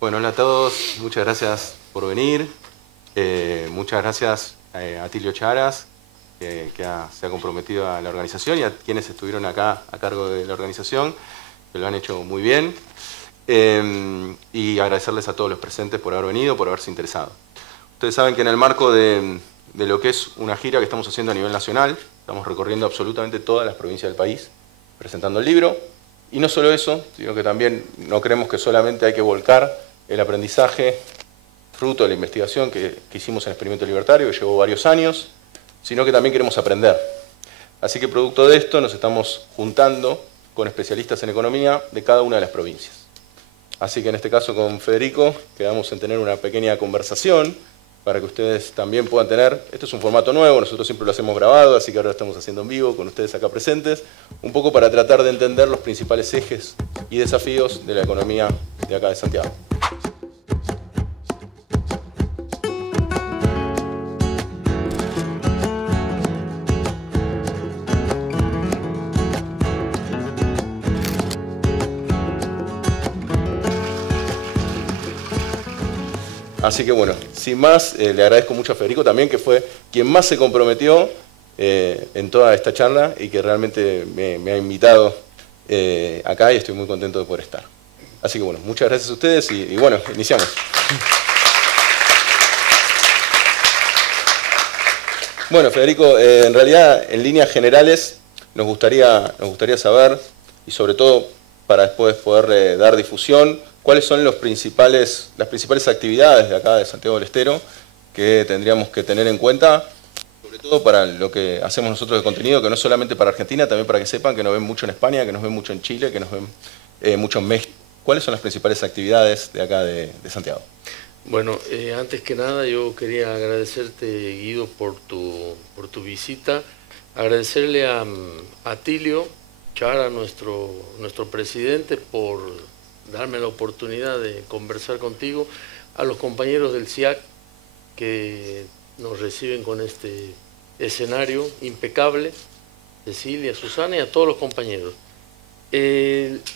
Bueno, hola a todos, muchas gracias por venir. Muchas gracias a Atilio Charas, se ha comprometido a la organización, y a quienes estuvieron acá a cargo de la organización, que lo han hecho muy bien. Y agradecerles a todos los presentes por haber venido, por haberse interesado. Ustedes saben que en el marco de lo que es una gira que estamos haciendo a nivel nacional, estamos recorriendo absolutamente todas las provincias del país, presentando el libro. Y no solo eso, sino que también no creemos que solamente hay que volcar el aprendizaje fruto de la investigación que hicimos en Experimento Libertario, que llevó varios años, sino que también queremos aprender. Así que producto de esto nos estamos juntando con especialistas en economía de cada una de las provincias. Así que en este caso con Federico quedamos en tener una pequeña conversación para que ustedes también puedan tener. Esto es un formato nuevo, nosotros siempre lo hacemos grabado, así que ahora lo estamos haciendo en vivo con ustedes acá presentes, un poco para tratar de entender los principales ejes y desafíos de la economía de acá de Santiago. Así que bueno, sin más, le agradezco mucho a Federico también, que fue quien más se comprometió en toda esta charla y que realmente me ha invitado acá, y estoy muy contento de poder estar. Así que bueno, muchas gracias a ustedes y bueno, iniciamos. Bueno, Federico, en realidad en líneas generales nos gustaría saber, y sobre todo para después poder dar difusión, cuáles son las principales actividades de acá de Santiago del Estero que tendríamos que tener en cuenta, sobre todo para lo que hacemos nosotros de contenido, que no es solamente para Argentina, también para que sepan que nos ven mucho en España, que nos ven mucho en Chile, que nos ven mucho en México. ¿Cuáles son las principales actividades de acá de Santiago? Bueno, antes que nada yo quería agradecerte, Guido, por tu visita, agradecerle a Atilio Chara, nuestro presidente, por darme la oportunidad de conversar contigo, a los compañeros del CIAC que nos reciben con este escenario impecable, Cecilia, Susana y a todos los compañeros.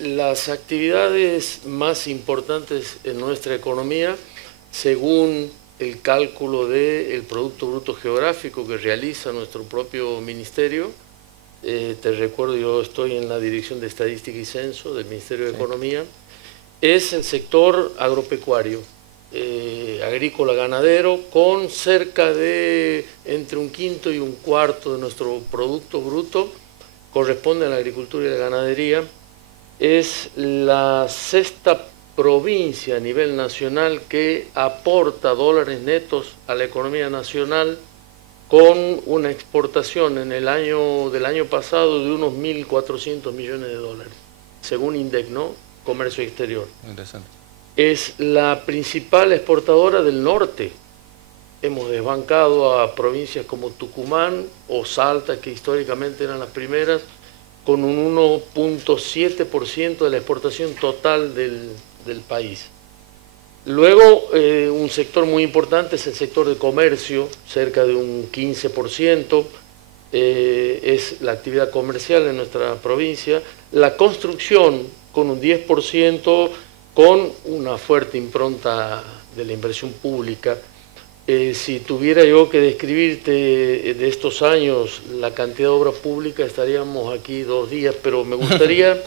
Las actividades más importantes en nuestra economía, según el cálculo del Producto Bruto Geográfico que realiza nuestro propio ministerio, te recuerdo, yo estoy en la Dirección de Estadística y Censo del Ministerio de Economía, es el sector agropecuario, agrícola ganadero, con cerca de entre un quinto y un cuarto de nuestro Producto Bruto corresponde a la agricultura y la ganadería. Es la sexta provincia a nivel nacional que aporta dólares netos a la economía nacional, con una exportación en el del año pasado de unos 1.400 millones de dólares, según INDEC, ¿no? Comercio Exterior. Interesante. Es la principal exportadora del norte. Hemos desbancado a provincias como Tucumán o Salta, que históricamente eran las primeras, con un 1.7% de la exportación total del país. Luego, un sector muy importante es el sector de comercio, cerca de un 15%, es la actividad comercial en nuestra provincia. La construcción, con un 10%, con una fuerte impronta de la inversión pública. Si tuviera yo que describirte de estos años la cantidad de obra pública, estaríamos aquí 2 días, pero me gustaría,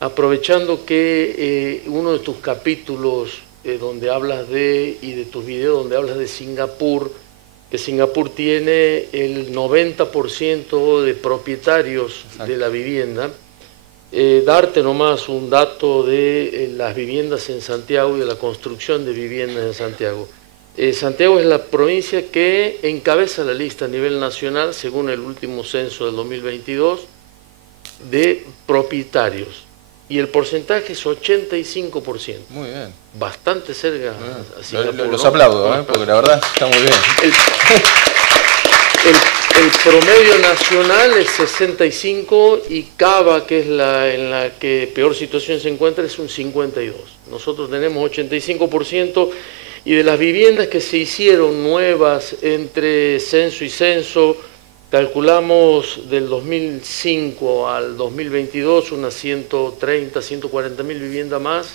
aprovechando que uno de tus capítulos donde hablas y de tus videos donde hablas de Singapur, que Singapur tiene el 90% de propietarios de la vivienda, darte nomás un dato de las viviendas en Santiago y de la construcción de viviendas en Santiago. Santiago es la provincia que encabeza la lista a nivel nacional, según el último censo del 2022, de propietarios. Y el porcentaje es 85%. Muy bien. Bastante cerca a Singapur, los ¿no? aplaudo, porque la verdad está muy bien. El promedio nacional es 65 y Cava, que es en la que peor situación se encuentra, es un 52. Nosotros tenemos 85%, y de las viviendas que se hicieron nuevas entre censo y censo, calculamos del 2005 al 2022 unas 130, 140 mil viviendas más,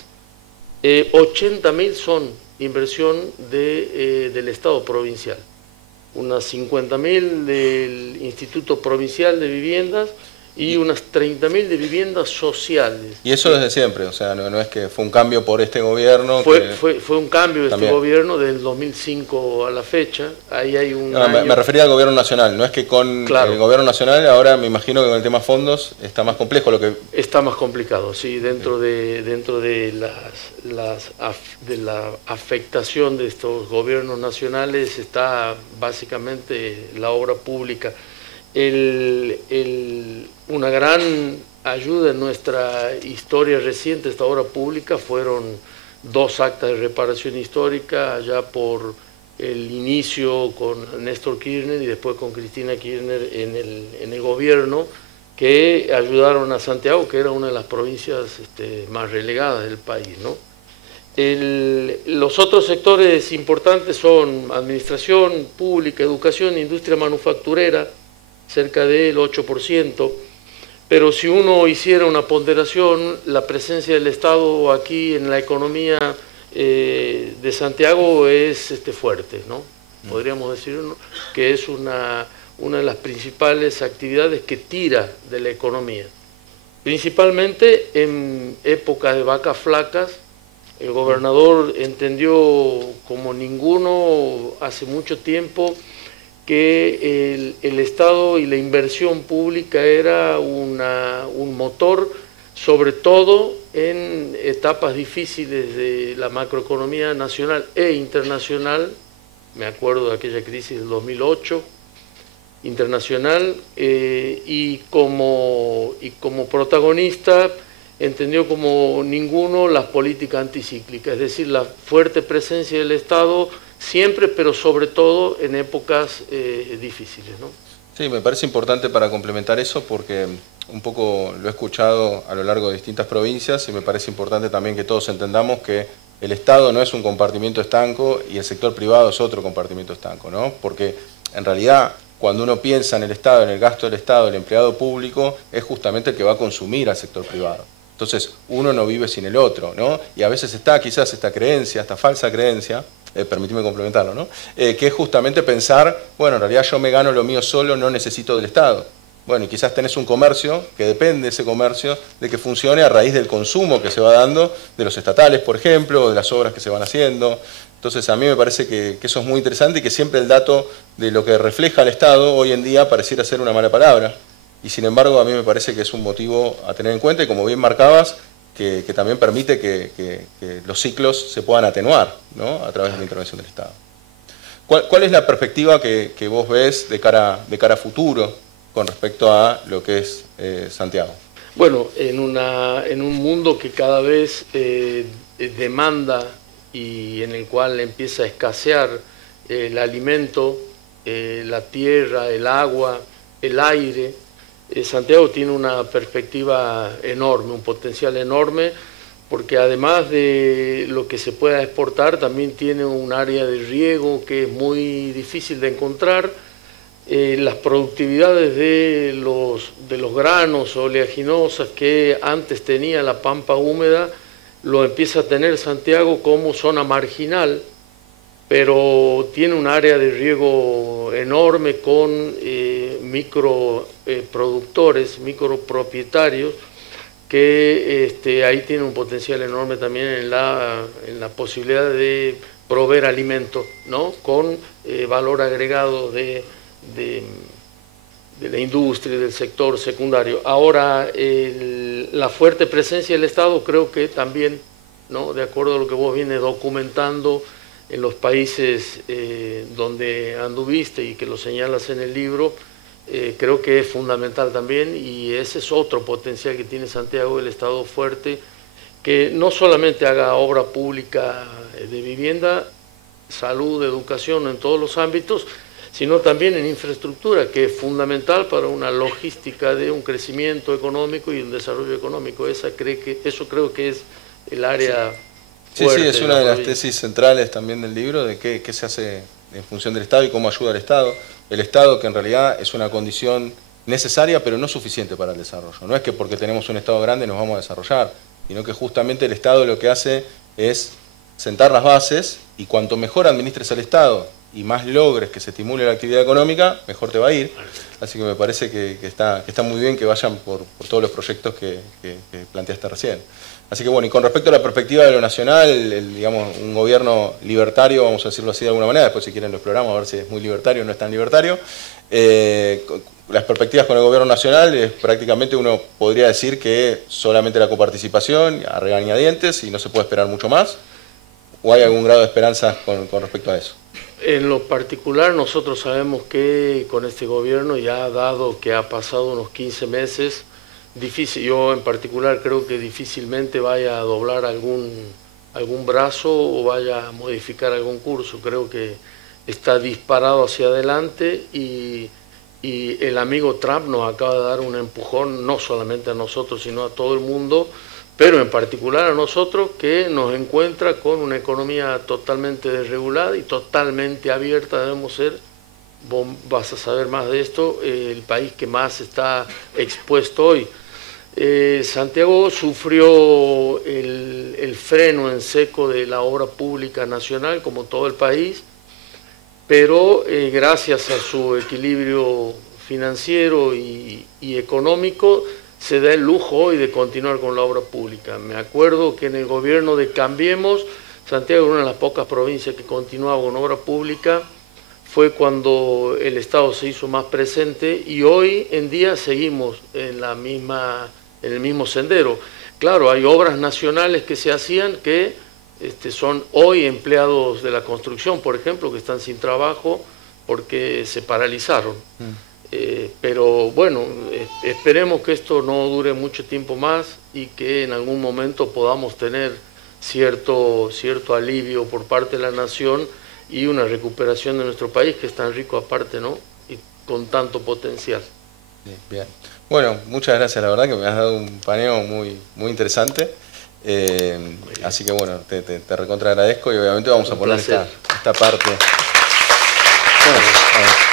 80.000 son inversión del Estado provincial, unas 50.000 del Instituto Provincial de Viviendas y unas 30.000 de viviendas sociales. Y eso desde siempre, o sea, no es que fue un cambio por este gobierno. Fue un cambio de este también. gobierno del 2005 a la fecha. Ahí hay un me refería al gobierno nacional, no es que con el gobierno nacional ahora me imagino que con el tema fondos está más complejo lo que... Está más complicado, sí, dentro de la afectación de estos gobiernos nacionales está básicamente la obra pública. Una gran ayuda en nuestra historia reciente, esta obra pública, fueron 2 actas de reparación histórica, allá por el inicio con Néstor Kirchner y después con Cristina Kirchner en el gobierno, que ayudaron a Santiago, que era una de las provincias más relegadas del país, ¿no? Los otros sectores importantes son administración pública, educación, industria manufacturera, cerca del 8%, pero si uno hiciera una ponderación, la presencia del Estado aquí en la economía de Santiago es fuerte, ¿no? Podríamos decir que es una de las principales actividades que tira de la economía. Principalmente en épocas de vacas flacas, el gobernador entendió como ninguno hace mucho tiempo que el Estado y la inversión pública era un motor, sobre todo en etapas difíciles de la macroeconomía nacional e internacional. Me acuerdo de aquella crisis del 2008, internacional, y como protagonista entendió como ninguno las políticas anticíclicas, es decir, la fuerte presencia del Estado siempre, pero sobre todo en épocas difíciles, ¿no? Sí, me parece importante para complementar eso porque un poco lo he escuchado a lo largo de distintas provincias y me parece importante también que todos entendamos que el Estado no es un compartimiento estanco y el sector privado es otro compartimiento estanco, ¿no? Porque en realidad cuando uno piensa en el Estado, en el gasto del Estado, el empleado público es justamente el que va a consumir al sector privado. Entonces uno no vive sin el otro, ¿no? Y a veces está quizás esta creencia, esta falsa creencia, permíteme complementarlo, ¿no? Que es justamente pensar, bueno, en realidad yo me gano lo mío solo, no necesito del Estado. Bueno, y quizás tenés un comercio que depende ese comercio de que funcione a raíz del consumo que se va dando de los estatales, por ejemplo, o de las obras que se van haciendo. Entonces a mí me parece que eso es muy interesante y que siempre el dato de lo que refleja el Estado hoy en día pareciera ser una mala palabra. Y sin embargo a mí me parece que es un motivo a tener en cuenta y como bien marcabas, que también permite que los ciclos se puedan atenuar, ¿no? A través de la intervención del Estado. ¿Cuál es la perspectiva que vos ves de cara a futuro con respecto a lo que es Santiago? Bueno, en un mundo que cada vez demanda y en el cual empieza a escasear el alimento, la tierra, el agua, el aire, Santiago tiene una perspectiva enorme, un potencial enorme, porque además de lo que se pueda exportar, también tiene un área de riego que es muy difícil de encontrar. Las productividades de los granos oleaginosas que antes tenía la pampa húmeda, lo empieza a tener Santiago como zona marginal, pero tiene un área de riego enorme con microproductores, micropropietarios, que ahí tiene un potencial enorme también en la posibilidad de proveer alimentos, ¿no? Con valor agregado de la industria, del sector secundario. Ahora, la fuerte presencia del Estado creo que también, ¿no? De acuerdo a lo que vos vienes documentando en los países donde anduviste y que lo señalas en el libro, creo que es fundamental también y ese es otro potencial que tiene Santiago, el Estado fuerte, que no solamente haga obra pública de vivienda, salud, educación en todos los ámbitos, sino también en infraestructura, que es fundamental para una logística de un crecimiento económico y un desarrollo económico. Eso creo que es el área fuerte. Sí, es una de las tesis centrales también del libro, de qué se hace en función del Estado y cómo ayuda al Estado. El Estado, que en realidad es una condición necesaria, pero no suficiente para el desarrollo. No es que porque tenemos un Estado grande nos vamos a desarrollar, sino que justamente el Estado lo que hace es sentar las bases, y cuanto mejor administres el Estado y más logres que se estimule la actividad económica, mejor te va a ir. Así que me parece que está muy bien que vayan por todos los proyectos que planteaste recién. Así que bueno, y con respecto a la perspectiva de lo nacional, digamos, un gobierno libertario, vamos a decirlo así de alguna manera, después si quieren lo exploramos a ver si es muy libertario o no es tan libertario. Las perspectivas con el gobierno nacional es prácticamente, uno podría decir que solamente la coparticipación a regañadientes y no se puede esperar mucho más. ¿O hay algún grado de esperanza con respecto a eso? En lo particular, nosotros sabemos que con este gobierno, ya dado que ha pasado unos 15 meses, yo en particular creo que difícilmente vaya a doblar algún brazo o vaya a modificar algún curso. Creo que está disparado hacia adelante y el amigo Trump nos acaba de dar un empujón, no solamente a nosotros, sino a todo el mundo, pero en particular a nosotros, que nos encuentra con una economía totalmente desregulada y totalmente abierta. Debemos ser, vos vas a saber más de esto, el país que más está expuesto hoy. Santiago sufrió el freno en seco de la obra pública nacional, como todo el país, pero gracias a su equilibrio financiero y económico, se da el lujo hoy de continuar con la obra pública. Me acuerdo que en el gobierno de Cambiemos, Santiago era una de las pocas provincias que continuaba con obra pública. Fue cuando el Estado se hizo más presente y hoy en día seguimos en el mismo sendero. Claro, hay obras nacionales que se hacían que son hoy empleados de la construcción, por ejemplo, que están sin trabajo porque se paralizaron. Pero bueno, esperemos que esto no dure mucho tiempo más y que en algún momento podamos tener cierto alivio por parte de la nación y una recuperación de nuestro país, que es tan rico aparte, ¿no? Y con tanto potencial. Bien. Bueno, muchas gracias, la verdad que me has dado un paneo muy interesante. Así que bueno, te recontra agradezco y obviamente vamos a poner esta parte. Bueno.